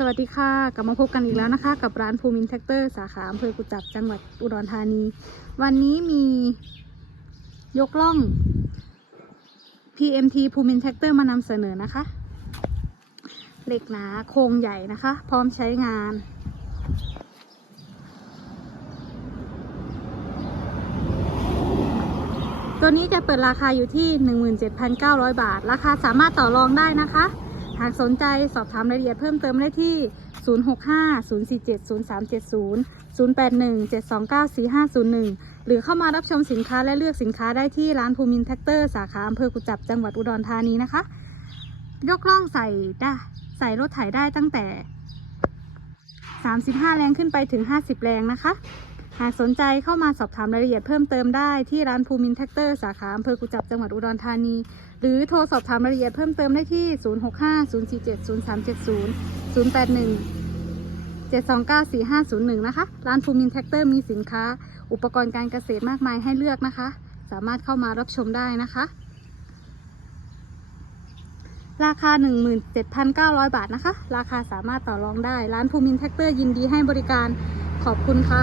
สวัสดีค่ะ กลับมาพบกันอีกแล้วนะคะ กับร้านภูมินแท็กเตอร์สาขาอำเภอกุจจับจังหวัดอุดรธานี วันนี้มียกล่อง PMT ภูมินแท็กเตอร์มานำเสนอนะคะ เหล็กหนาโครงใหญ่นะคะ พร้อมใช้งาน ตัวนี้จะเปิดราคาอยู่ที่ 17,900 บาท ราคาสามารถต่อรองได้นะคะ หากสนใจสอบถามรายละเอียดเพิ่มเติมได้ที่ 065-047-0370 081-729-4501 หรือเข้ามารับชมสินค้าและเลือกสินค้าได้ที่ร้านภูมินแท็กเตอร์สาขาอำเภอกุจับจังหวัดอุดรธานีนะคะ ยกล่องใส่ได้ใส่รถไถได้ตั้งแต่ 35 แรงขึ้นไปถึง 50 แรงนะคะ หากสนใจเข้ามาสอบถามรายละเอียดเพิ่มเติมได้ที่ร้านภูมินแท็กเตอร์สาขาอำเภอกุจับจังหวัดอุดรธานี หรือโทรสอบถามรายละเอียดเพิ่มเติมได้ที่ 065 047 0370 081 729 4501 นะคะ ร้านภูมินแท็กเตอร์มีสินค้า อุปกรณ์การเกษตรมากมายให้เลือกนะคะ สามารถเข้ามารับชมได้นะคะ ราคา 17,900 บาทนะคะ ราคาสามารถต่อรองได้ ร้านภูมินแท็กเตอร์ยินดีให้บริการขอบคุณค่ะ